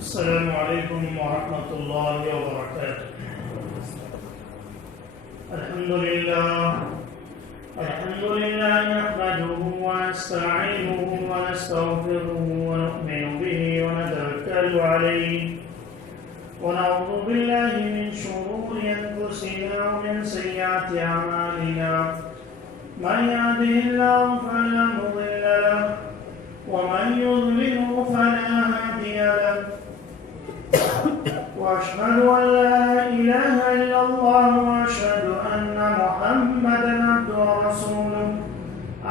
السلام عليكم ورحمة الله وبركاته. الحمد لله نحمده ونستعينه ونستغفره ونؤمن به ونتوكل عليه ونعوذ بالله من شرور أنفسنا ومن سيئات أعمالنا. من يهده الله فلا مضل له ومن يضلله فلا هادي له. وأشهد أن لا إله إلا الله وأشهد أن محمدا عبده ورسوله.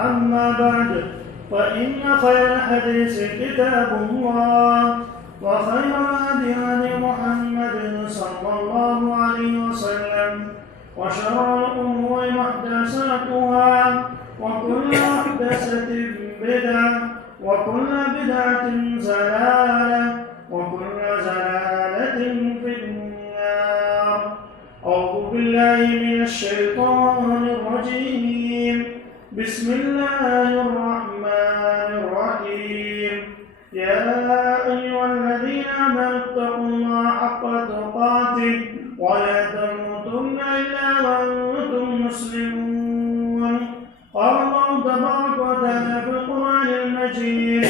أما بعد فإن خير الحديث كتاب الله وخير الهدي هدي محمد صلى الله عليه وسلم وشر الأمور محدثاتها وكل محدثة بدعة وكل بدعة ضلالة وكل ضلالة في النار. أعوذ بالله من الشيطان الرجيم. بسم الله الرحمن الرحيم. يا أيها الذين آمنوا اتقوا الله حق تقاته ولا تموتن إلا وأنتم مسلمون. قال الله تبارك وتعالى في القرآن المجيد.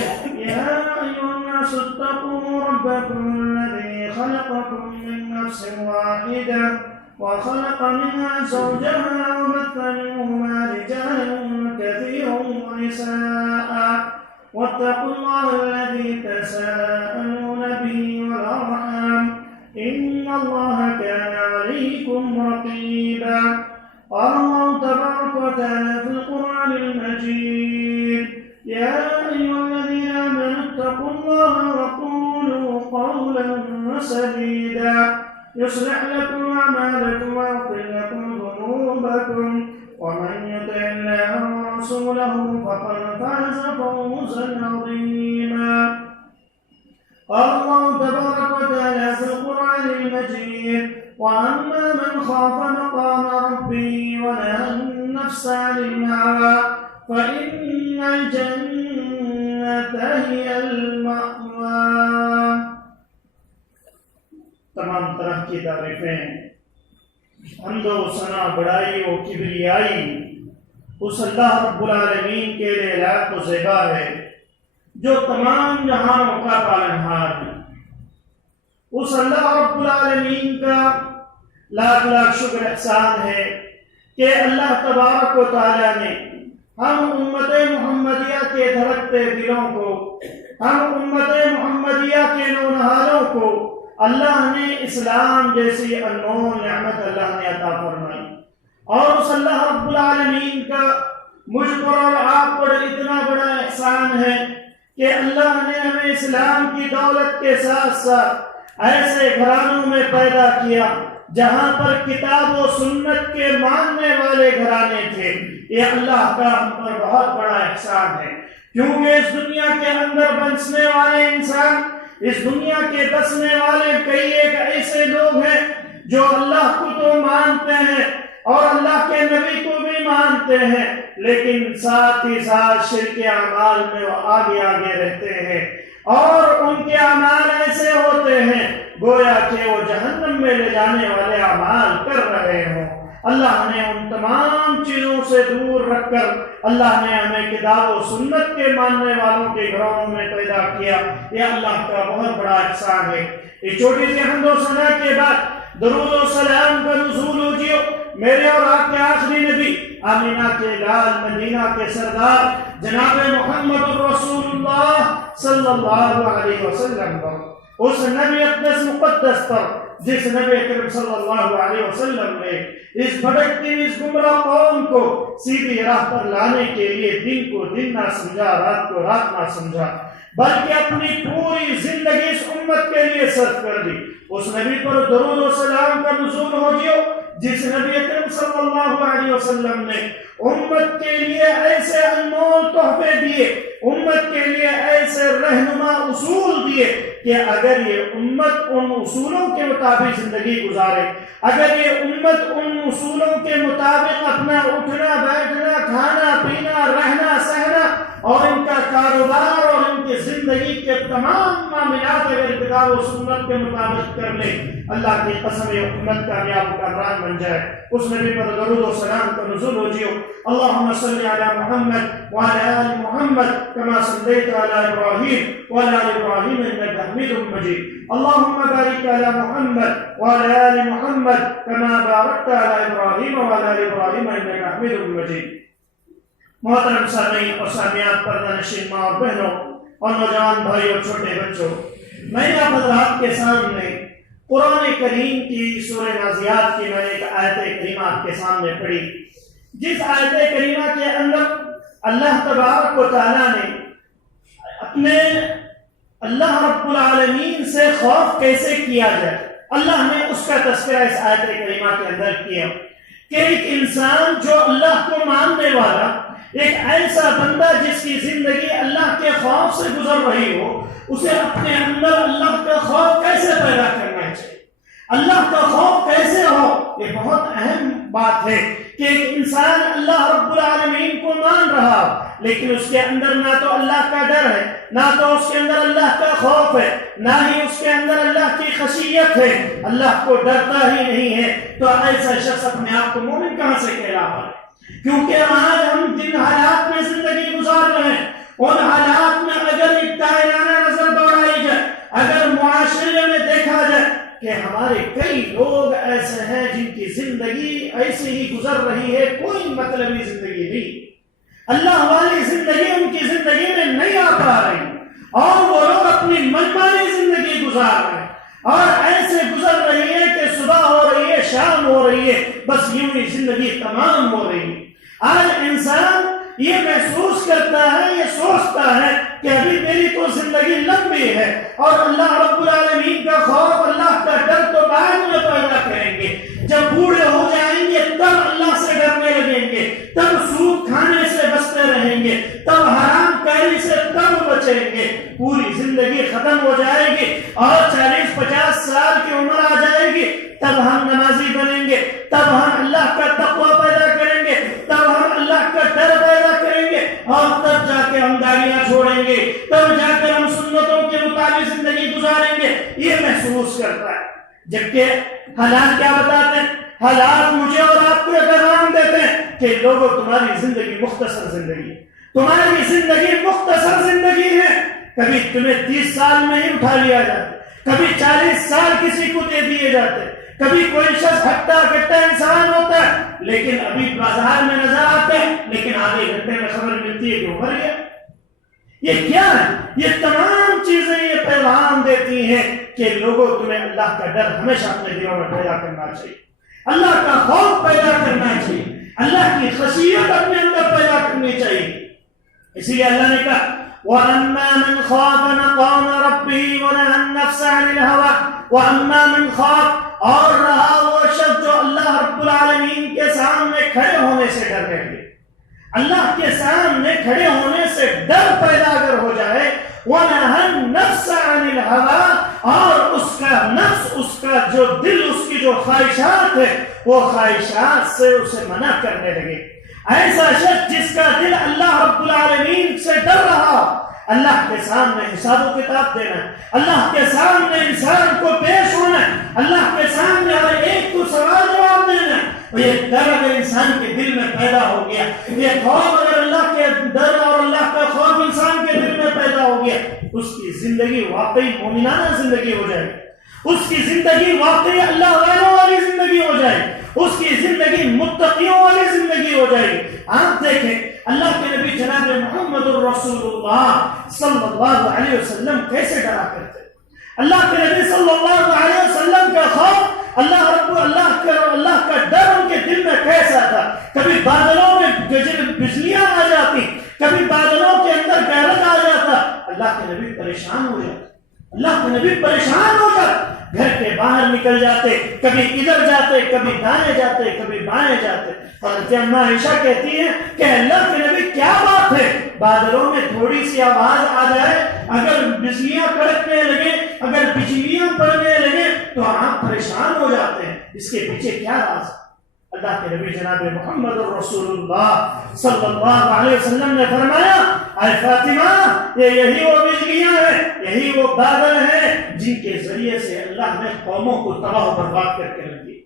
يا أيها الناس اتقوا ربكم الذي خلقكم من نفس واحدة وخلق منها زوجها وبث منهما رجالا كثيرا ونساء واتقوا الله الذي تساءلون به والأرحام إن الله كان عليكم رقيبا. قال الله تبارك وتعالى في القرآن المجيد. يا أيها الذين آمنوا اتقوا الله وقولوا قولا سديدا يصلح لكم أعمالكم ويغفر لكم ذنوبكم ومن يطع الله ورسوله فقد فاز فوزا عظيما. قال الله تبارك وتعالى في القرآن المجيد. وأما من خاف مقام ربه ونهى النفس عن الهوى فإن الجنة هي المأوى. تمام طرح کی تعریفیں، حمد و ثنا، بڑائی و کبریائی اس اللہ رب العالمین کے لیے لائق و زیبا ہے جو تمام جہانوں کا پالنہار ہے. اس اللہ رب العالمین کا لاکھ لاکھ شکر احسان ہے کہ اللہ تبارک و تعالی نے ہم امت محمدیہ کے دھڑکتے دلوں کو، ہم امت محمدیہ کے نونہالوں کو اللہ نے اسلام جیسی انمول نعمت اللہ نے عطا فرمائی. اور اس اللہ رب العالمین کا مجھ پر اور آپ پر اتنا بڑا احسان ہے کہ اللہ نے ہمیں اسلام کی دولت کے ساتھ ساتھ ایسے گھرانوں میں پیدا کیا جہاں پر کتاب و سنت کے ماننے والے گھرانے تھے. یہ اللہ کا ہم پر بہت بڑا احسان ہے، کیونکہ اس دنیا کے اندر بسنے والے انسان، اس دنیا کے بسنے والے کئی ایک ایسے لوگ ہیں جو اللہ کو تو مانتے ہیں اور اللہ کے نبی کو بھی مانتے ہیں، لیکن ساتھ ہی ساتھ شرک اعمال میں وہ آگے آگے رہتے ہیں اور ان کے اعمال ایسے ہوتے ہیں گویا کہ وہ جہنم میں لے جانے والے اعمال کر رہے ہوں. اللہ نے ان تمام چیزوں سے دور رکھ کر اللہ نے ہمیں کتاب و سنت کے ماننے والوں کے گھروں میں پیدا کیا. یہ اللہ کا بہت بڑا احسان ہے. اس چھوٹی سی حمد و ثنا کے بعد درود و سلام کا نزول ہوجیو میرے اور آپ کے آخری نبی آمینہ کے لال مدینہ کے سردار جناب محمد الرسول اللہ صلی اللہ علیہ وسلم پر، اس نبی اقدس مقدس پر جس نبی کریم صلی اللہ علیہ وسلم نے اس بھٹکتی اس گمراہ قوم کو سیدھی راہ پر لانے کے لیے دن کو دن نہ سمجھا، رات کو رات نہ سمجھا، بلکہ اپنی پوری زندگی اس امت کے لیے صرف کر دی. اس نبی پر درود و سلام کا نزول ہوجیو جس نبی کریم صلی اللہ علیہ وسلم نے امت کے لیے ایسے انمول تحفے دیے، امت کے لیے ایسے رہنما اصول دیے کہ اگر یہ امت ان اصولوں کے مطابق زندگی گزارے، اگر یہ امت ان اصولوں کے مطابق اپنا اٹھنا بیٹھنا کھانا پینا رہنا کاروبار اور ان کی زندگی کے تمام معاملات اگر کتاب و سنت کے مطابق کر لیں، اللہ کی قسم یہ امت کامیاب کامران بن جائے۔ اس نبی پر درود و سلام کا نزول ہو جیو۔ اللہم صلی علی محمد وعلی آل محمد کما صلیت علی ابراہیم وعلی آل ابراہیم انک حمید مجید۔ اللہم بارک علی محمد وعلی آل محمد کما بارکت علی ابراہیم وعلی آل ابراہیم انک حمید مجید۔ محترم سامعین اور سامعات، پردہ نشین ماں اور بہنوں اور نوجوان بھائی اور چھوٹے بچوں، میں نے آپ حضرات کے سامنے قرآن کریم کی سورہ نازعات کی میں ایک آیت کریمہ آپ کے سامنے پڑھی، جس آیت کریمہ کے اندر اللہ تبارک و تعالیٰ نے اپنے اللہ رب العالمین سے خوف کیسے کیا جائے، اللہ نے اس کا تذکرہ اس آیت کریمہ کے اندر کیا کہ ایک انسان جو اللہ کو ماننے والا، ایک ایسا بندہ جس کی زندگی اللہ کے خوف سے گزر رہی ہو، اسے اپنے اندر اللہ کا خوف کیسے پیدا کرنا چاہیے، اللہ کا خوف کیسے ہو۔ یہ بہت اہم بات ہے کہ ایک انسان اللہ رب العالمین کو مان رہا لیکن اس کے اندر نہ تو اللہ کا ڈر ہے، نہ تو اس کے اندر اللہ کا خوف ہے، نہ ہی اس کے اندر اللہ کی خشیت ہے، اللہ کو ڈرتا ہی نہیں ہے، تو ایسا شخص اپنے آپ کو مومن کہاں سے کہلا پائے؟ کیونکہ آج ہم جن حالات میں زندگی گزار رہے ہیں، ان حالات میں اگر ایک دائرانہ نظر دوڑائی جائے، اگر معاشرے میں دیکھا جائے کہ ہمارے کئی لوگ ایسے ہیں جن کی زندگی ایسے ہی گزر رہی ہے، کوئی مطلبی زندگی نہیں، اللہ والی زندگی ان کی زندگی میں نہیں آ پا رہی، اور وہ لوگ اپنی منمانی زندگی گزار رہے ہیں، اور ایسے گزر رہی ہے کہ صبح ہو رہی ہے، شام ہو رہی ہے، بس یوں ہی زندگی تمام ہو رہی ہے۔ آج انسان یہ محسوس کرتا ہے، یہ سوچتا ہے کہ ابھی میری تو زندگی لمبی ہے، اور اللہ رب العالمین کا خوف، اللہ کا ڈر تو بعد میں پیدا کریں گے، جب بوڑھے ہو جائیں گے تب اللہ سے ڈرنے لگیں گے، تب سود کھانے سے بچتے رہیں گے، تب حرام کاری سے تب بچیں گے، پوری زندگی ختم ہو جائے گی اور 40-50 سال کی عمر آ جائے گی، تب ہم نمازی بنیں گے، تب ہم اللہ کا تقوی پیدا کریں گے، تب ہم اللہ کا ڈر پیدا کریں گے، اور تب جا کے ہم داڑیاں چھوڑیں گے، تب جا کر ہم سنتوں کے مطابق زندگی گزاریں گے، یہ محسوس کرتا ہے۔ جبکہ حالات کیا بتاتے ہیں؟ حالات مجھے اور آپ کو پیغام دیتے ہیں کہ لوگوں تمہاری زندگی مختصر زندگی ہے، تمہاری زندگی مختصر زندگی ہے، کبھی تمہیں 30 سال میں ہی اٹھا لیا جاتا، کبھی 40 سال کسی کو دے دیے جاتے، کبھی کوئی شخص ہٹا کٹا انسان ہوتا ہے لیکن ابھی بازار میں نظر آتا ہے، لیکن آدھے گھنٹے میں خبر ملتی ہے کہ وہ مر گیا۔ یہ کیا ہے؟ یہ تمام چیزیں یہ پیغام دیتی ہیں کہ لوگوں تمہیں اللہ کا ڈر ہمیشہ اپنے دلوں میں پیدا کرنا چاہیے، اللہ کا خوف پیدا کرنا چاہیے، اللہ کی خشیت اپنے اندر پیدا کرنی چاہیے۔ اسی لیے اللہ نے کہا وَأَمَّا مَنْ خَافَ مَقَامَ رَبِّهِ وَنَهَى النَّفْسَ عَنِ الْهَوَىٰ وَأَمَّا مَنْ خَافَ، اور رہا وہ شخص جو اللہ رب العالمین کے سامنے کھڑے ہونے سے ڈرنے لگے، اللہ کے سامنے کھڑے ہونے سے ڈر پیدا اگر ہو جائے، وَنَهَى النَّفْسَ عَنِ الْهَوَىٰ، اور اس کا نفس، اس کا جو دل، اس کی جو خواہشات ہے، وہ خواہشات سے اسے منع کرنے لگے، ایسا شخص جس کا دل اللہ رب العالمین سے ڈر رہا، اللہ کے سامنے حساب و کتاب دینا، اللہ کے سامنے انسان کو پیش ہونا، اللہ کے سامنے ہر ایک کو سوال جواب دینا، یہ ڈر اگر انسان کے دل میں پیدا ہو گیا، یہ خوف اگر اللہ کے ڈر اور اللہ کا خوف انسان کے دل میں پیدا ہو گیا، اس کی زندگی واقعی مومنانہ زندگی ہو جائے، اس کی زندگی واقعی اللہ والوں والی زندگی ہو جائے، اس کی زندگی متقیوں والی زندگی ہو جائے گی۔ آپ دیکھیں اللہ کے نبی جناب محمد الرسول اللہ صلی اللہ علیہ وسلم کیسے ڈرا کرتے، اللہ کے نبی صلی اللہ علیہ وسلم کا خوف، اللہ کا ڈر ان کے دل میں کیسا تھا۔ کبھی بادلوں میں بجلیاں آ جاتی، کبھی بادلوں کے اندر گرد آ جاتا، اللہ کے نبی پریشان ہو جاتے، اللہ کے نبی پریشان ہو جاتے، گھر کے باہر نکل جاتے، کبھی ادھر جاتے، کبھی دائیں جاتے، کبھی بائیں جاتے۔ حضرت اماں عائشہ کہتی ہیں کہ اللہ کے نبی کیا بات ہے، بادلوں میں تھوڑی سی آواز آ جائے، اگر بجلیاں کڑکنے لگے، اگر بجلیاں پڑنے لگے تو آپ پریشان ہو جاتے ہیں، اس کے پیچھے کیا راز ہے؟ اللہ کے نبی جناب محمد الرسول اللہ صلی اللہ علیہ وسلم نے فرمایا اے فاطمہ یہی وہ بجلیاں ہیں، یہی وہ بادل ہیں جن کے ذریعے سے اللہ نے قوموں کو تباہ و برباد کر کے رکھ دیا۔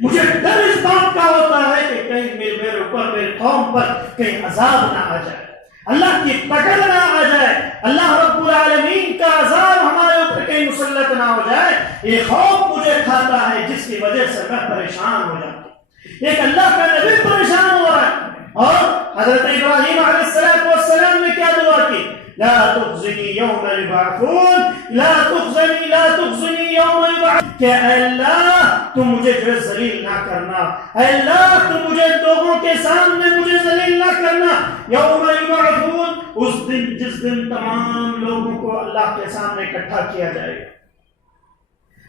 مجھے ڈر اس بات کا ہوتا ہے کہ کہیں میرے اوپر، میرے قوم پر کہیں عذاب نہ آ جائے، اللہ کی پکڑ نہ آ جائے، اللہ رب العالمین کا عذاب ہمارے اوپر کہیں مسلط نہ ہو جائے۔ یہ خوف مجھے کھاتا ہے جس کی وجہ سے میں پریشان ہو جاتا ہوں۔ ایک اللہ کا نبی پریشان ہو رہا ہے، اور حضرت ابراہیم علیہ السلام نے کیا دعا کی؟ لا تخزنی یوم یبعثون، لا تخزنی یوم یبعثون، کہ اے اللہ تم مجھے جو ہے ذلیل نہ کرنا، اے اللہ تم مجھے لوگوں کے سامنے مجھے ذلیل نہ کرنا۔ یوم یبعثون، اس دن جس دن تمام لوگوں کو اللہ کے سامنے اکٹھا کیا جائے گا۔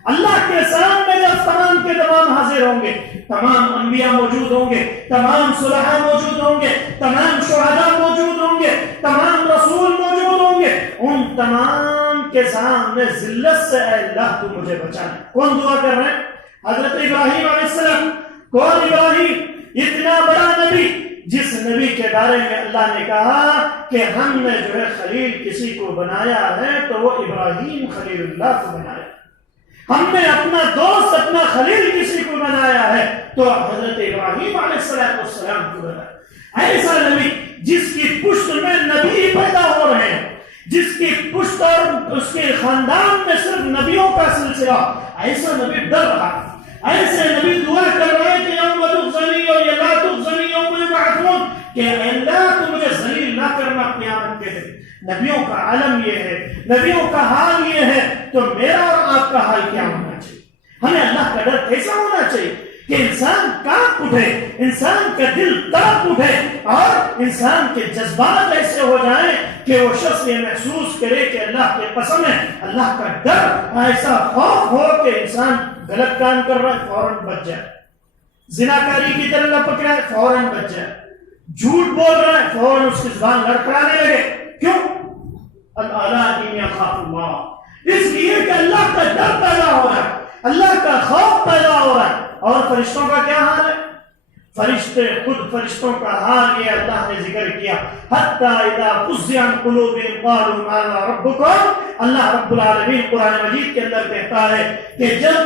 اللہ کے سامنے جب تمام کے تمام حاضر ہوں گے، تمام انبیاء موجود ہوں گے، تمام صلحاء موجود ہوں گے، تمام شہداء موجود ہوں گے، تمام رسول موجود ہوں گے، ان تمام کے سامنے ذلت سے اے اللہ تو مجھے بچانا۔ کون دعا کر رہے ہیں؟ حضرت ابراہیم علیہ السلام۔ کون ابراہیم؟ اتنا بڑا نبی جس نبی کے بارے میں اللہ نے کہا کہ ہم نے جو ہے خلیل کسی کو بنایا ہے تو وہ ابراہیم خلیل اللہ کو بنایا، ہم نے اپنا دوست اپنا خلیل کسی کو بنایا ہے تو حضرت ابراہیم علیہ السلام کو بنایا۔ ایسا نبی جس کی پشت میں نبی پیدا ہو رہے ہیں، جس کی پشت اور اس کے خاندان میں صرف نبیوں کا سلسلہ، ایسا نبی ڈر رہا ہے، ایسے نبی دعا کر رہے ہیں کہ یوم تخزنی اور لا تخزنی یوم یبعثون، کہ اللہ تو مجھے ذلیل نہ کرنا قیامت کے دن۔ نبیوں کا عالم یہ ہے، نبیوں کا حال یہ ہے، تو میرا اور آپ کا حال کیا ہونا چاہیے؟ ہمیں اللہ کا ڈر کیسا ہونا چاہیے کہ انسان کانپ اٹھے، انسان کا دل تڑپ اٹھے، اور انسان کے جذبات ایسے ہو جائیں کہ وہ شخص یہ محسوس کرے کہ اللہ کے قسم ہے، اللہ کا ڈر، ایسا خوف ہو کہ انسان غلط کام کر رہا ہے فوراً بچ جائے، زناکاری کی طرف نہ پکڑا ہے فوراً بچ جائے، جھوٹ بول رہا ہے فوراً اس کی زبان لڑکھڑانے لگے۔ کیوں؟ الا انی اخاف اللہ، اس لیے کہ اللہ کا ڈر پیدا ہو رہا ہے، اللہ کا خوف پیدا ہو رہا ہے۔ اور فرشتوں کا کیا حال ہے؟ فرشتے خود فرشتوں کا حال یہ اللہ نے ذکر کیا، حتی اذا فزع عن قلوبهم قالوا ماذا ربكم، اللہ رب العالمین قرآن مجید کے اندر کہتا ہے کہ جب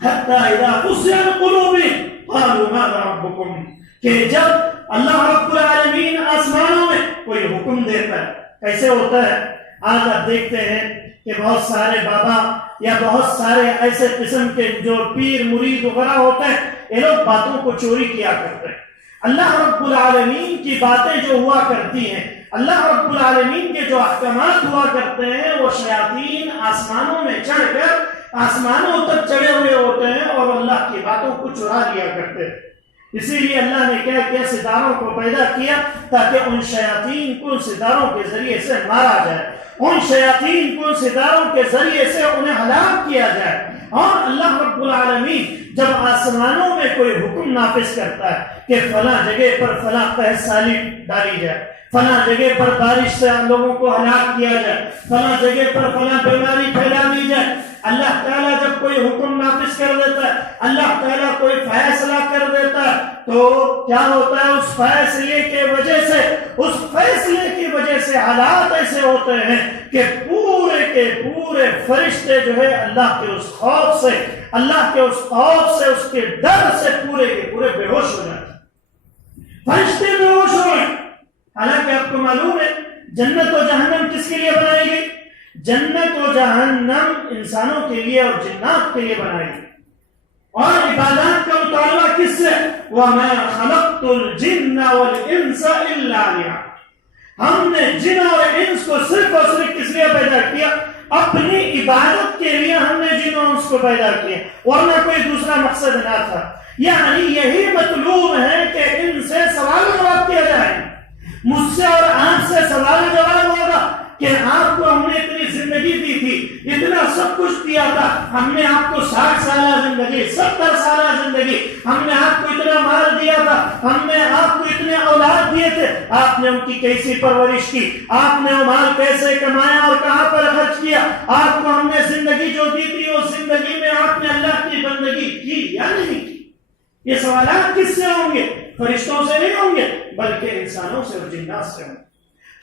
حتی اذا فزع عن قلوبهم قالوا ماذا ربكم، کہ جب اللہ رب العالمین آسمانوں میں کوئی حکم دیتا ہے، کیسے ہوتا ہے؟ آج آپ دیکھتے ہیں کہ بہت سارے بابا یا بہت سارے ایسے قسم کے جو پیر مرید وغیرہ ہوتے ہیں، یہ لوگ باتوں کو چوری کیا کرتے ہیں۔ اللہ رب العالمین کی باتیں جو ہوا کرتی ہیں، اللہ رب العالمین کے جو احکامات ہوا کرتے ہیں، وہ شیاطین آسمانوں میں چڑھ کر آسمانوں تک چڑھے ہوئے ہوتے ہیں اور اللہ کی باتوں کو چرا لیا کرتے ہیں۔ اسی لیے اللہ نے کیا کیا؟ ستاروں کو پیدا کیا تاکہ ان شیاطین کو ستاروں کے ذریعے سے مارا جائے، ان شیاطین کو ستاروں کے ذریعے سے انہیں ہلاک کیا جائے۔ اور اللہ رب العالمین جب آسمانوں میں کوئی حکم نافذ کرتا ہے کہ فلاں جگہ پر فلاں قحط سالی ڈالی جائے، فلاں جگہ پر بارش سے لوگوں کو ہلاک کیا جائے، فلاں جگہ پر فلاں بیماری پھیلا دی جائے، اللہ تعالیٰ جب کوئی حکم نافذ کر دیتا ہے، اللہ تعالیٰ کوئی فیصلہ کر دیتا ہے، تو کیا ہوتا ہے؟ اس فیصلے کی وجہ سے حالات ایسے ہوتے ہیں کہ پورے کے پورے فرشتے جو ہے اللہ کے اس خوف سے، اللہ کے اس خوف سے، اس کے ڈر سے پورے کے پورے بے ہوش ہو جاتے ہیں، فرشتے بے ہوش ہو گئے۔ حالانکہ آپ کو معلوم ہے جنت و جہنم کس کے لیے بنائی گئی؟ جنت و جہنم انسانوں کے لیے اور جنات کے لیے بنائی گئی، اور عبادات کا مطالبہ کس سے؟ وَمَا خَلَقْتُ الْجِنَّ وَالْإِنسَ إِلَّا لِيَعْبُدُونِ، ہم نے جن اور انس کو صرف اور صرف کس لیے پیدا کیا؟ اپنی عبادت کے لیے ہم نے جن اور انس کو پیدا کیا، ورنہ کوئی دوسرا مقصد نہ تھا۔ یعنی یہی مطلوب ہے کہ ان سے سوال و جواب کیا جائے، مجھ سے اور آپ سے سوال و جواب ہوگا کہ آپ کو ہم نے اتنی زندگی دی تھی، اتنا سب کچھ دیا تھا، ہم نے آپ کو 60 سالہ زندگی، 70 سالہ زندگی، ہم نے آپ کو اتنا مال دیا تھا، ہم نے آپ کو اتنے اولاد دیے تھے، آپ نے ان کی کیسی پرورش کی، آپ نے وہ مال کیسے کمایا اور کہاں پر خرچ کیا، آپ کو ہم نے زندگی جو دی تھی اس زندگی میں آپ نے اللہ کی بندگی کی یا نہیں کی؟ یہ سوالات کس سے ہوں گے؟ فرشتوں سے نہیں ہوں گے بلکہ انسانوں سے اور جنات سے ہوں گے۔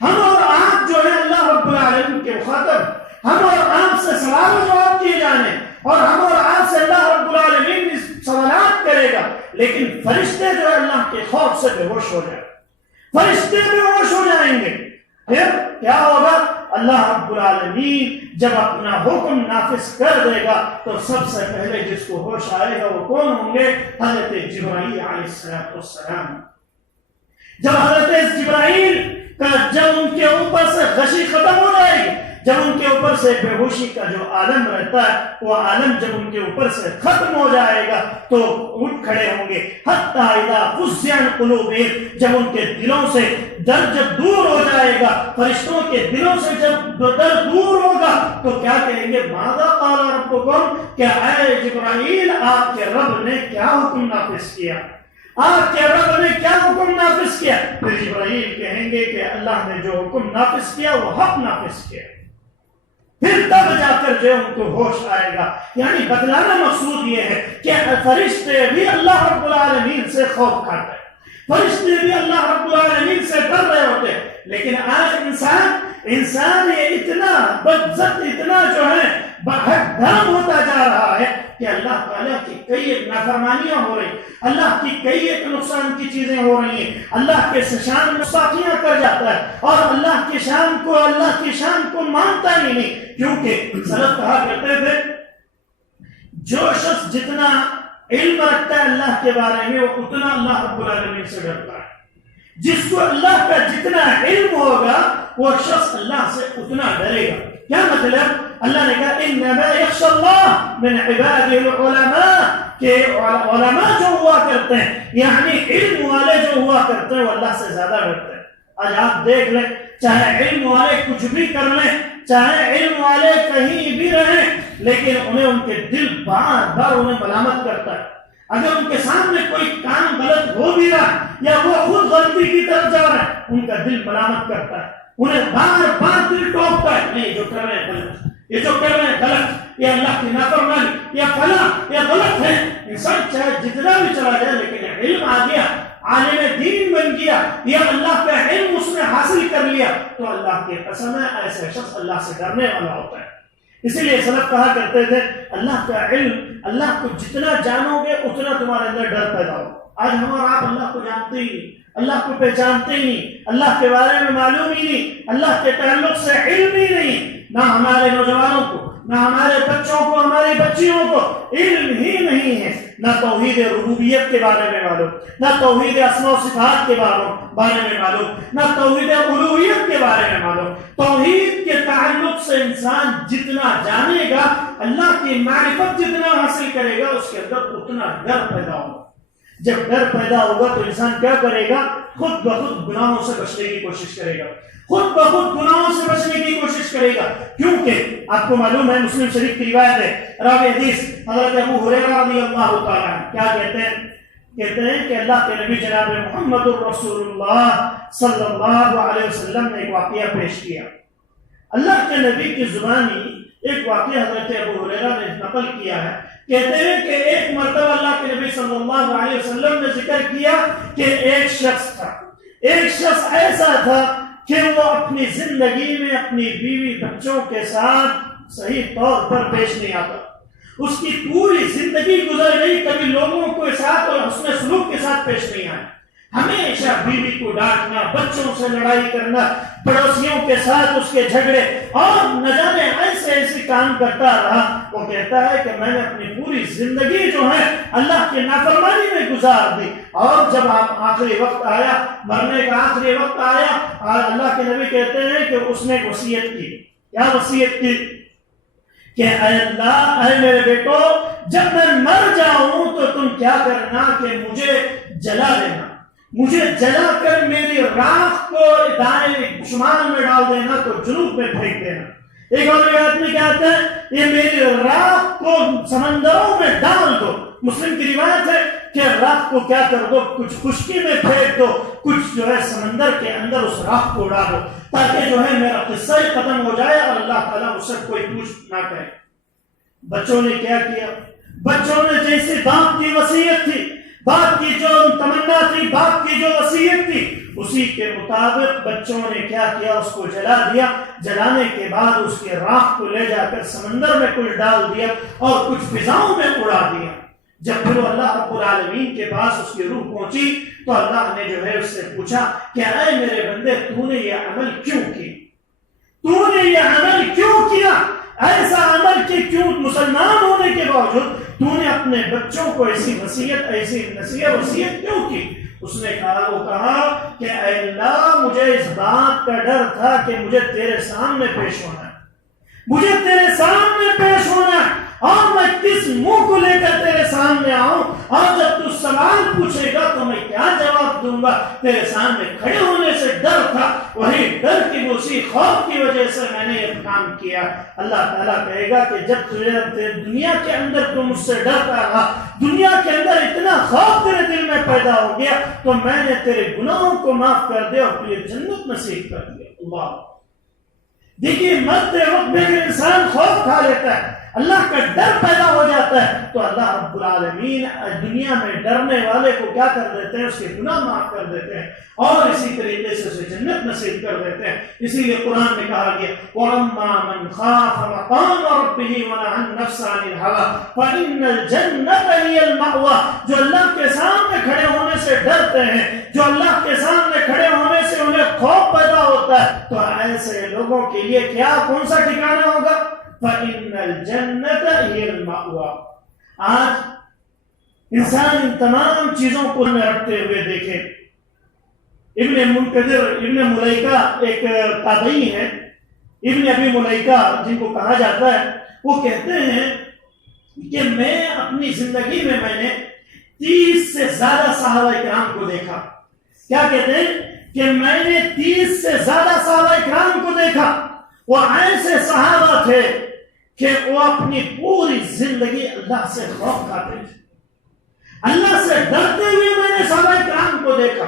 ہم اور آپ جو ہے اللہ رب العالمین کے مخاطب، ہم اور آپ سے سوال و جواب کیے جانے، اور ہم اور آپ سے اللہ رب العالمین سوالات کرے گا، لیکن فرشتے جو ہے اللہ کے خوف سے بے ہوش ہو جائیں، فرشتے بے ہوش ہو جائیں گے۔ پھر کیا ہوگا؟ اللہ رب العالمین جب اپنا حکم نافذ کر دے گا تو سب سے پہلے جس کو ہوش آئے گا وہ کون ہوں گے؟ حضرت جبرائیل علیہ السلام۔ جب حضرت جبرائیل کا جب ان کے اوپر سے غشی ختم ہو جائے گی، جب ان کے اوپر سے بے ہوشی کا جو عالم رہتا ہے وہ عالم جب ان کے اوپر سے ختم ہو جائے گا تو اٹھ کھڑے ہوں گے۔ حتی اذا فزع عن قلوبہم، جب ان کے دلوں سے درد جب دور ہو جائے گا، فرشتوں کے دلوں سے جب درد دور ہوگا تو کیا کہیں گے؟ ماذا قال ربکم، کہ اے جبرائیل آپ کے رب نے کیا حکم نافذ کیا، آپ کے رب نے کیا حکم نافذ کیا؟ پھر جبرائیل کہیں گے کہ اللہ نے جو حکم نافذ کیا وہ حق نافذ کیا۔ پھر تب جا کر جو ان کو ہوش آئے گا۔ یعنی بتلانا مقصود یہ ہے کہ فرشتے بھی اللہ رب العالمین سے خوف کھاتے ہیں، فرشتے بھی اللہ رب العالمین سے ڈر رہے ہوتے ہیں، لیکن آج انسان یہ اتنا بدذات، اتنا جو ہے بہت دھرم ہوتا جا رہا ہے کہ اللہ تعالیٰ کی کئی ایک نافرمانیاں ہو رہی، اللہ کی کئی ایک نقصان کی چیزیں ہو رہی ہیں، اللہ کے شان مستقیاں کر جاتا ہے اور اللہ کی شان کو مانتا ہی نہیں۔ کیونکہ سلف کہا کرتے تھے جو شخص جتنا علم رکھتا ہے اللہ کے بارے میں وہ اتنا اللہ رب العالمین سے ڈرتا ہے، جس کو اللہ کا جتنا علم ہوگا وہ شخص اللہ سے اتنا ڈرے گا۔ کیا مطلب؟ اللہ نے کہا انما یخشی اللہ من عباده العلماء، کہ علماء جو ہوا کرتے ہیں یعنی علم والے جو ہوا کرتے ہیں وہ اللہ سے زیادہ ڈرتے ہیں۔ آج آپ دیکھ لیں، چاہے علم والے کچھ بھی کر لیں، چاہے علم والے کہیں بھی رہیں، لیکن انہیں ان کے دل بار بار انہیں ملامت کرتا ہے۔ اگر ان کے سامنے کوئی کام غلط ہو بھی رہا یا وہ خود غلطی کی طرف جا رہا ہے، ان کا دل ملامت کرتا ہے، انہیں بار بار دل ٹوکتا ہے، نہیں جو کر رہے ہیں غلط، یہ جو کر رہے ہیں غلط، یہ اللہ کی نافرمانی یا فلاں یہ غلط ہے۔ انسان چاہے جتنا بھی چلا جائے لیکن علم آ گیا، عالم دین بن گیا یا اللہ کا علم اس نے حاصل کر لیا تو اللہ کی قسم ہے ایسے شخص اللہ سے ڈرنے والا ہوتا ہے۔ اسی لیے سلف کہا کرتے تھے اللہ کا علم، اللہ کو جتنا جانو گے اتنا تمہارے اندر ڈر پیدا ہو۔ آج ہم اور آپ اللہ کو جانتے ہی نہیں، اللہ کو پہچانتے ہی نہیں، اللہ کے بارے میں معلوم ہی نہیں، اللہ کے تعلق سے علم ہی نہیں، نہ ہمارے نوجوانوں کو، نہ ہمارے بچوں کو، ہماری بچیوں کو علم ہی نہیں ہے، نہ توحید ربوبیت کے بارے میں معلوم، نہ توحید اسماء و صفات کے بارے میں معلوم، نہ توحید الوہیت کے بارے میں معلوم۔ توحید کے تعلق سے انسان جتنا جانے گا، اللہ کی معرفت جتنا حاصل کرے گا، اس کے اندر اتنا ڈر پیدا ہوگا۔ جب ڈر پیدا ہوگا تو انسان کیا کرے گا؟ خود بخود گناہوں سے بچنے کی کوشش کرے گا، خود بخود گناہوں سے بچنے کی کوشش کرے گا۔ کیونکہ آپ کو معلوم ہے مسلم شریف کی روایت ہے، راوی حدیث حضرت ابو ہریرہ رضی اللہ تعالیٰ عنہ کیا کہتے ہیں کہ اللہ کے نبی جناب محمد الرسول اللہ صلی اللہ علیہ وسلم نے ایک واقعہ پیش کیا۔ اللہ کے نبی کی زبانی ایک واقعہ حضرت ابو ہریرہ نے نقل کیا ہے، کہتے ہیں کہ ایک مرتبہ اللہ کے نبی صلی اللہ علیہ وسلم نے ذکر کیا کہ ایک شخص ایسا تھا کہ وہ اپنی زندگی میں اپنی بیوی بچوں کے ساتھ صحیح طور پر پیش نہیں آتا، اس کی پوری زندگی گزر گئی کبھی لوگوں کے ساتھ اور حسن سلوک کے ساتھ پیش نہیں آیا، ہمیشہ بیوی کو ڈانٹنا، بچوں سے لڑائی کرنا، پڑوسیوں کے ساتھ اس کے جھگڑے اور نہ جانے ایسے کام کرتا رہا۔ وہ کہتا ہے کہ میں نے اپنی پوری زندگی جو ہے اللہ کی نافرمانی میں گزار دی، اور جب آخری وقت آیا، مرنے کا آخری وقت آیا، اللہ کے نبی کہتے ہیں کہ اس نے وصیت کی۔ کیا وصیت کی؟ کہ اے اللہ، اے میرے بیٹو، جب میں مر جاؤں تو تم کیا کرنا کہ مجھے جلا دینا، مجھے جلا کر میری راکھ کو دائیں شمال میں ڈال دینا تو جنوب میں پھینک دینا۔ ایک اور روایت میں کیا آتا ہے، یہ میری راکھ کو سمندروں میں ڈال دو۔ مسلم کی روایت ہے کہ راکھ کو کیا کر دو، کچھ خشکی میں پھینک دو، کچھ جو ہے سمندر کے اندر اس راکھ کو ڈالو، تاکہ جو ہے میرا قصہ ہی ختم ہو جائے اور اللہ تعالیٰ مجھ سے کوئی پوچھ نہ کرے۔ بچوں نے کیا کیا؟ بچوں نے جیسے باپ کی وصیت تھی، باپ کی جو تمنا تھی، باپ کی جو وصیت تھی، اسی کے مطابق بچوں نے کیا کیا، اس کو جلا دیا۔ جلانے کے بعد اس کے راکھ کو لے جا کر سمندر میں کچھ ڈال دیا اور کچھ فضاؤں میں اڑا دیا۔ جب پھر اللہ رب العالمین کے پاس اس کی روح پہنچی تو اللہ نے جو ہے اس سے پوچھا کہ اے میرے بندے، تو نے یہ عمل کیوں کی؟ تو نے یہ عمل کیوں کیا؟ ایسا عمل کہ کیوں مسلمان ہونے کے باوجود تو نے اپنے بچوں کو ایسی وصیت، ایسی وصیت کیوں کی؟ اس نے کہا کہ اے اللہ، مجھے اس بات کا ڈر تھا کہ مجھے تیرے سامنے پیش ہونا ہے، مجھے تیرے سامنے پیش ہونا ہے، اور میں کس منہ کو لے کر تیرے سامنے آؤں، اور جب تو سوال پوچھے گا تو میں کیا جواب دوں گا؟ تیرے سامنے کھڑے ہونے سے ڈر تھا، وہی ڈر کی اسی خوف کی وجہ سے میں نے یہ کام کیا۔ اللہ تعالیٰ کہے گا کہ جب تجھے دنیا کے اندر تو مجھ سے ڈرتا رہا، دنیا کے اندر اتنا خوف تیرے دل میں پیدا ہو گیا، تو میں نے تیرے گناہوں کو معاف کر دیا اور تجھے جنت نصیب کر دیا۔ اللہ دیکھیے، مرتے وقت میں انسان خوف کھا لیتا ہے، اللہ کا ڈر پیدا ہو جاتا ہے، تو اللہ رب العالمین دنیا میں ڈرنے والے کو کیا کر دیتے ہیں؟ اس کے گناہ معاف کر دیتے ہیں اور اسی طریقے سے اسے جنت نصیب کر دیتے ہیں۔ اسی لیے قرآن میں کہا گیا وَأَمَّا مَنْ خَافَ مَقَامَ رَبِّهِ وَنَهَا النَّفْسَ عَنِ الْهَوَىٰ فَإِنَّ الْجَنَّةَ هِيَ الْمَأْوَىٰ۔ جو اللہ کے سامنے کھڑے ہونے سے ڈرتے ہیں، جو اللہ کے سامنے کھڑے ہونے سے انہیں خوف پیدا ہوتا ہے، تو ایسے لوگوں کے لیے کیا کون سا ٹھکانہ ہوگا؟ فَإِنَّ الْجَنَّةَ هِيَ الْمَأْوَىٰ۔ آج انسان ان تمام چیزوں کو رکھتے ہوئے دیکھے، ابن منکدر، ابن ملیکہ ایک تابعی ہے، ابن ابی ملیکہ جن کو کہا جاتا ہے، وہ کہتے ہیں کہ میں اپنی زندگی میں نے 30 سے زیادہ صحابہ کرام کو دیکھا۔ کیا کہتے ہیں کہ میں نے 30 سے زیادہ صحابہ کرام کو دیکھا، وہ ایسے صحابہ تھے کہ وہ اپنی پوری زندگی اللہ سے خوف کھاتے تھے، اللہ سے ڈرتے ہوئے میں نے صحابہ کرام کو دیکھا۔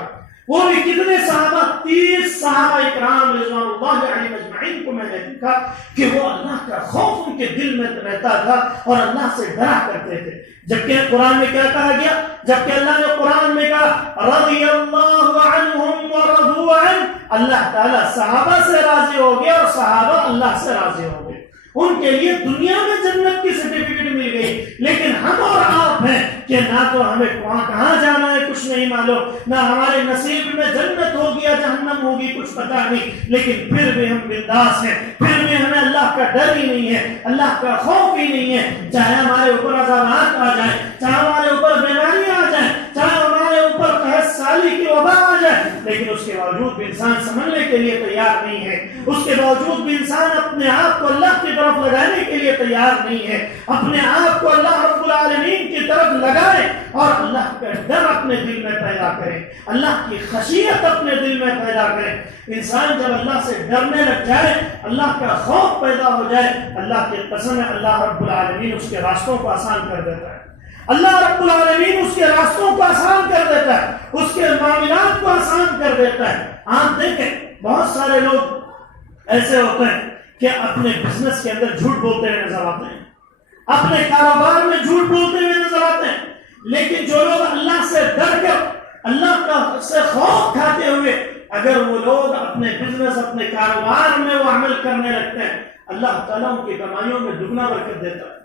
وہ بھی کتنے صحابہ؟ 30 صحابہ کرام رضوان اللہ علیہم اجمعین کو میں نے دیکھا کہ وہ اللہ کا خوف ان کے دل میں رہتا تھا اور اللہ سے ڈرا کرتے تھے۔ جبکہ قرآن میں کیا کہا گیا؟ جبکہ اللہ نے قرآن میں کہا رضی اللہ عنہم ورضوا عنہ، اللہ تعالیٰ صحابہ سے راضی ہو گیا اور صحابہ اللہ سے راضی ہو گئے۔ ان کے لیے دنیا میں جنت کی سرٹیفکیٹ مل گئی، لیکن ہم اور آپ ہیں کہ نہ تو ہمیں کہاں جانا ہے کچھ نہیں معلوم، نہ ہمارے نصیب میں جنت ہوگی یا جہنم ہوگی کچھ پتہ نہیں، لیکن پھر بھی ہم بنداس ہیں، پھر بھی ہمیں اللہ کا ڈر ہی نہیں ہے، اللہ کا خوف ہی نہیں ہے۔ چاہے ہمارے اوپر عذابات آ جائیں، چاہے ہمارے اوپر بیماریاں آ جائیں، چاہے ہمارے اوپر قحط سالی کی وبا آ جائے، لیکن اس کے باوجود بھی انسان سنبھلنے کے لیے تیار نہیں ہے، اس کے باوجود بھی انسان اپنے آپ کو اللہ کی طرف لگانے کے لیے تیار نہیں ہے، اپنے آپ کو اللہ رب العالمین کی طرف لگائے اور اللہ کا ڈر اپنے دل میں پیدا کرے، اللہ کی خشیت اپنے دل میں پیدا کرے۔ انسان جب اللہ سے ڈرنے لگ جائے، اللہ کا خوف پیدا ہو جائے، اللہ کی قسم ہے اللہ رب العالمین اس کے راستوں کو آسان کر دیتا ہے، اللہ رب العالمین اس کے راستوں کو آسان کر دیتا ہے، اس کے معاملات کو آسان کر دیتا ہے۔ آپ دیکھیں بہت سارے لوگ ایسے ہوتے ہیں کہ اپنے بزنس کے اندر جھوٹ بولتے ہوئے نظر آتے ہیں، اپنے کاروبار میں جھوٹ بولتے ہوئے نظر آتے ہیں، لیکن جو لوگ اللہ سے ڈر کر، اللہ کا سے خوف کھاتے ہوئے اگر وہ لوگ اپنے بزنس، اپنے کاروبار میں وہ عمل کرنے لگتے ہیں، اللہ تعالیٰ ان کی کمائیوں میں دگنا برکت دیتا ہے،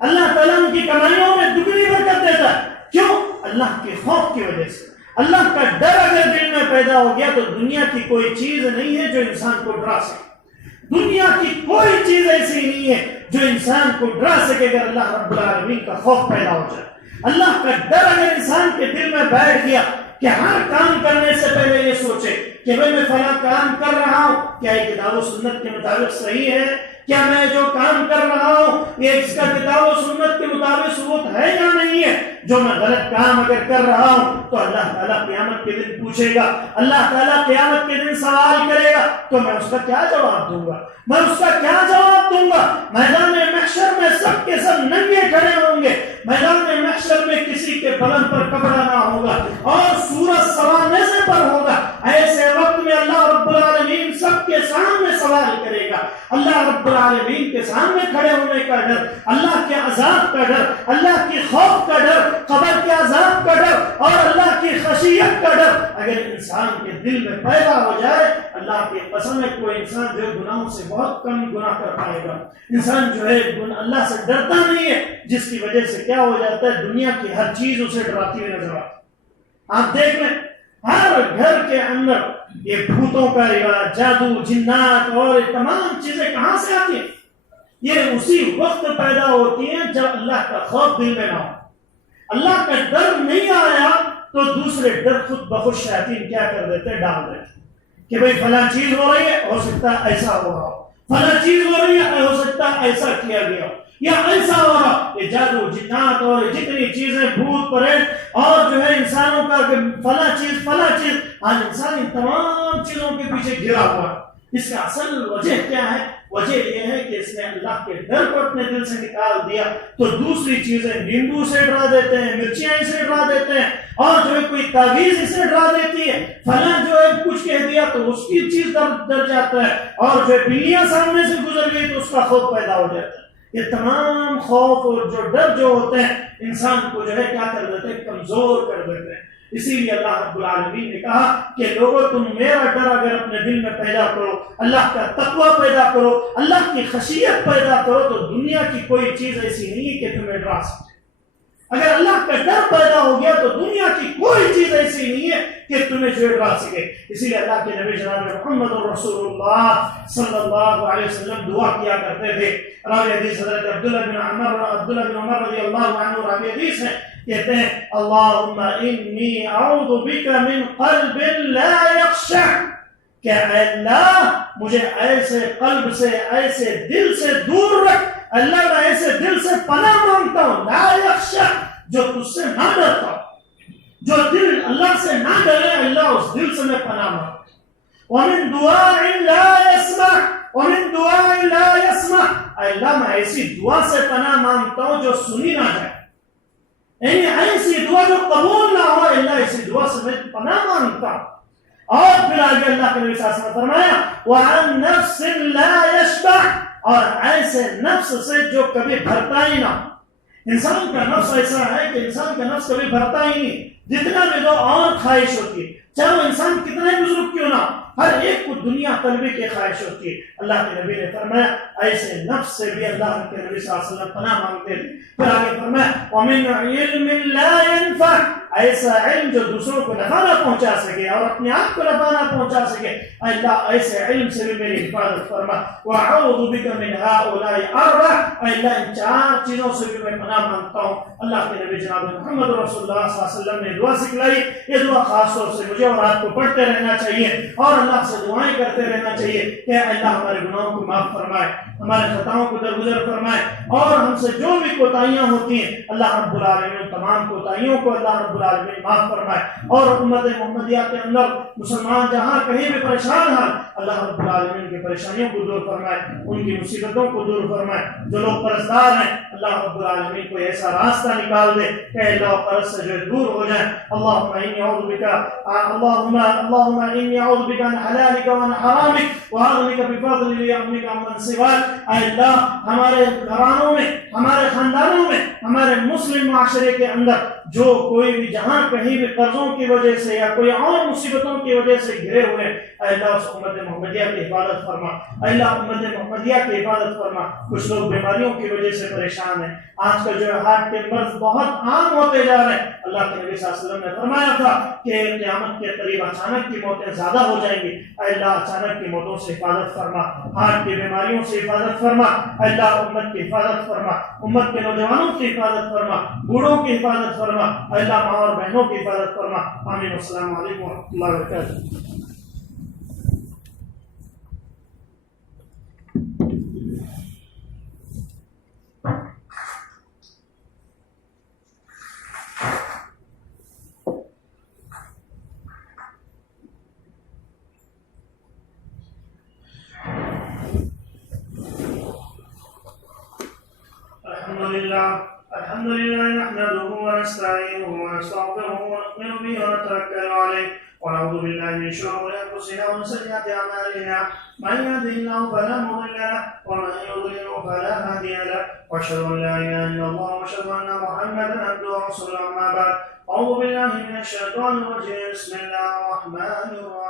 اللہ تعالیٰ ان کی کمائیوں میں دگنی برکت دیتا ہے۔ کیوں؟ اللہ کے خوف کی وجہ سے۔ اللہ کا ڈر اگر دل میں پیدا ہو گیا تو دنیا کی کوئی چیز نہیں ہے جو انسان کو ڈرا سکے، دنیا کی کوئی چیز ایسی نہیں ہے جو انسان کو ڈرا سکے اگر اللہ رب العالمین کا خوف پیدا ہو جائے۔ اللہ کا ڈر اگر انسان کے دل میں بیٹھ گیا کہ ہر کام کرنے سے پہلے یہ سوچے کہ میں فلاں کام کر رہا ہوں، کیا یہ کتاب و سنت کے مطابق صحیح ہے؟ کیا میں جو کام کر رہا ہوں یہ اس کا کتاب و سنت کے مطابق ثبوت ہے یا نہیں ہے؟ جو میں غلط کام اگر کر رہا ہوں تو اللہ تعالیٰ قیامت کے دن پوچھے گا، اللہ تعالیٰ قیامت کے دن سوال کرے گا، تو میں اس کا کیا جواب دوں گا؟ میں اس کا کیا جواب دوں گا؟ میدان محشر میں سب کے سب ننگے کھڑے ہوں گے، میدان محشر میں کسی کے بدن پر کپڑا نہ ہوگا اور سورج سوارنے سے پر ہوگا۔ ایسے وقت میں اللہ رب العالمین سب کے سامنے سوال کرے گا، اللہ رب رب العالمین کے سامنے کھڑے ہونے کا ڈر، اللہ کے عذاب کا ڈر، اللہ کی خوف کا ڈر، قبر کے عذاب کا ڈر اور اللہ کی خشیت کا ڈر اگر انسان کے دل میں پیدا ہو جائے، اللہ کی قسم ہے کوئی انسان جو گناہوں سے بہت کم گناہ کر پائے گا۔ انسان جو ہے اللہ سے ڈرتا نہیں ہے، جس کی وجہ سے کیا ہو جاتا ہے، دنیا کی ہر چیز اسے ڈراتی ہوئی نظر آتی۔ آپ دیکھ لیں ہر گھر کے اندر یہ بھوتوں کا رواج، جادو، جنات اور تمام چیزیں کہاں سے آتی ہیں؟ یہ اسی وقت پیدا ہوتی ہیں جب اللہ کا خوف دل میں نہ ہو، اللہ کا ڈر نہیں آیا تو دوسرے ڈر خود بخود شیاطین کیا کر دیتے، ڈال دیتے کہ بھئی فلاں چیز ہو رہی ہے، ہو سکتا ہے ایسا ہو رہا ہو، فلاں چیز ہو رہی ہے، ہو سکتا ہے ایسا کیا گیا ہو، یا ایسا ہو رہا۔ یہ جادو، جنات اور جتنی چیزیں، بھوت پریت اور جو ہے انسانوں کا فلاں چیز، آج انسان ان تمام چیزوں کے پیچھے گرا ہوا ہے۔ اس کا اصل وجہ کیا ہے؟ وجہ یہ ہے کہ اس نے اللہ کے ڈر کو اپنے دل سے نکال دیا تو دوسری چیزیں نیمبو سے ڈرا دیتے ہیں، مرچیاں اسے ڈرا دیتے ہیں، اور جو ہے کوئی تعویذ اسے ڈرا دیتی ہے، فلاں جو ہے کچھ کہہ دیا تو اس کی چیز ڈر جاتا ہے، اور جو ہے بلیاں سامنے سے گزر گئی تو اس کا خوف پیدا ہو جاتا ہے۔ یہ تمام خوف اور جو ڈر جو ہوتے ہیں انسان کو جو ہے کیا کر دیتے ہیں، کمزور کر دیتے ہیں۔ اسی لیے اللہ رب العالمین نے کہا کہ لوگوں تم میرا ڈر اگر اپنے دل میں پیدا کرو، اللہ کا تقوی پیدا کرو، اللہ کی خشیت پیدا کرو، تو دنیا کی کوئی چیز ایسی نہیں ہے کہ تمہیں ڈرا سکے۔ اگر اللہ کا ڈر پیدا ہو گیا تو دنیا کی کوئی چیز ایسی نہیں ہے کہ تمہیں جو ڈرا سکے۔ اسی لیے اللہ کے نبی جناب محمد رسول اللہ صلی اللہ علیہ وسلم دعا کیا کرتے تھے۔ راوی حدیث حضرت عبداللہ بن عمر رضی اللہ عنہ راوی حدیث ہے، کہتے ہیں اللہم انی اعوذ بک من قلب لا یخشع، کہ اے اللہ مجھے ایسے قلب سے، ایسے دل سے دور رکھ، اللہ میں ایسے دل سے پناہ مانگتا ہوں، لا یخشع، جو تجھ سے نہ ڈرتا، جو دل اللہ سے نہ ڈرے، اللہ اس دل سے میں پناہ مانگتا ہوں۔ ومن دعاء لا يسمع، ومن دعاء لا يسمع، اے اللہ میں ایسی دعا سے پناہ مانگتا ہوں جو سنی نہ جائے، یعنی ایسی دعا جو قبول نہ ہو، اللہ ایسی دعا سے میں پناہ مانگتا ہوں۔ اور پھر آگے اللہ کے نبی صلی اللہ علیہ وسلم نے فرمایا وَعَن نَفْسٍ لَا يَشْبَعْ، اور ایسے نفس سے جو کبھی بھرتا ہی نہ۔ انسان کا نفس ایسا ہے کہ انسان کا نفس کبھی بھرتا ہی نہیں، جتنا بھی دو اور خواہش ہوتی ہے، چاہے وہ انسان کتنے بزرگ کیوں نہ، ہر ایک کو دنیا طلبی کی خواہش ہوتی ہے۔ اللہ کے نبی نے فرمایا ایسے نفس سے بھی اللہ کے نبی صلی اللہ علیہ وسلم پناہ مانگتے تھے۔ پھر آگے فرمایا وَمِنْ عِلْمٍ لَا يَنْفَعْ، ایسا علم جو دوسروں کو نفع نہ پہنچا سکے اور اپنے آپ کو نفع نہ پہنچا سکے، اللہ ایسے علم سے بھی میری حفاظت فرما۔ وَأَعُوذُ بِكَ مِنْ هَؤُلَاءِ أَرْبَعٍ، اے اللہ ان چار چیزوں سے بھی میں پناہ مانگتا ہوں۔ اللہ کے نبی جناب محمد رسول اللہ صلی اللہ علیہ وسلم نے دعا سکھلائی، یہ دعا خاص طور سے مجھے اور آپ کو پڑھتے رہنا چاہیے اور اللہ سے دعائیں کرتے رہنا چاہیے کہ اللہ ہمارے گناہوں کو معاف فرمائے، ہمارے خطاؤں کو درگزر فرمائے، اور ہم سے جو بھی کوتاہیاں ہوتی ہیں اللہ رب العالمین تمام کوتاہیوں کو اللہ رب العالمین معاف فرمائے، اور امت محمدیہ کے اندر مسلمان جہاں کہیں بھی پریشان ہیں اللہ رب العالمین کی پریشانیوں کو دور فرمائے، ان کی مصیبتوں کو دور فرمائے۔ جو لوگ قرضدار ہیں اللہ رب العالمین کو ایسا راستہ نکال دے کہ اللہ قرض سے جو دور ہو جائے۔ اللہم انی اعوذ بک اللہم انی اعوذ بک عن حلالک وعن حرامک واغنک بفضلک وامنک عمن سواک۔ اے اللہ ہمارے گھرانوں میں، ہمارے خاندانوں میں، ہمارے مسلم معاشرے کے اندر جو کوئی بھی جہاں کہیں بھی قرضوں کی وجہ سے یا کوئی اور مصیبتوں کی وجہ سے گھرے ہوئے، اے اللہ اس امت محمدیہ کی حفاظت فرما، اے اللہ امت محمدیہ کی حفاظت فرما۔ کچھ لوگ بیماریوں کی وجہ سے پریشان ہیں، آج کل جو ہے ہارٹ کے مرض بہت عام ہوتے جا رہے ہیں۔ اللہ کے نبی صلی اللہ علیہ وسلم نے فرمایا تھا کہ قیامت کے قریب اچانک کی موتیں زیادہ ہو جائیں گی، اے اللہ اچانک کی موتوں سے حفاظت فرما، ہارٹ کی بیماریوں سے حفاظت فرما، اے اللہ امت کی حفاظت فرما، امت کے نوجوانوں کی حفاظت فرما، بوڑھوں کی حفاظت فرما، اے اللہ ماں اور بہنوں کی حفاظت فرما۔ آمین۔ السلام علیکم و رحمۃ اللہ وبرکاتہ۔ الحمد لله نحمده ونستعينه ونستغفره ونؤمن به ونتوكل عليه ونعوذ بالله من شرور انفسنا أنفسنا ومن سيئات أعمالنا من يهده الله فلا مضل له ومن يضلل فلا هادي له وأشهد أن لا إله إلا الله وأشهد أن محمدا عبده ورسوله أما بعد أعوذ بالله من الشيطان الرجيم بسم الله الرحمن الرحيم